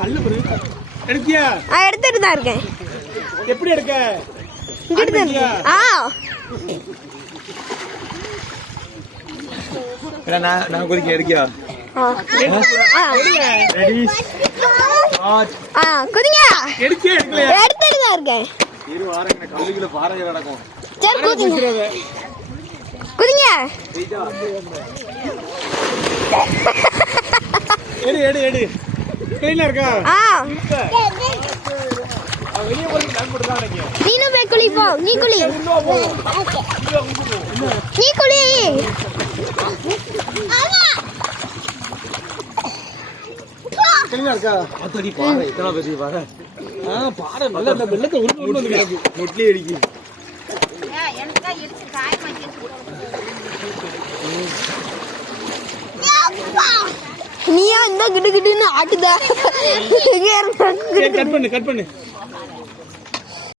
கல்லு பாரு. எடுத்தியா? எடுத்துட்டு தான் இருக்கேன். எப்படி எடுக்க? நான் கொதிக்க எடுக்கியா? குதிங்க. எடுத்துட்டு தான் இருக்கேன். கல்லுக்குள்ள பாறை நடக்கும். சரி குதிங்க. குதிங்க. எடு எடு எடு. கையில இருக்கா? நீனும் போய் குளிப்போ. நீ குளி. நீ குளி. கையில இருக்கா? அத்தடி பாறை எத்தனை பெரிய பாறை. பாறை நல்ல அந்த வெள்ளத்தை உள்ள வந்து கிடக்கு. முட்லி அடிக்கு. நீயா இந்த கிட்டு கிட்டுன்னு ஆட்டுதா. கட் பண்ணு கட் பண்ணு.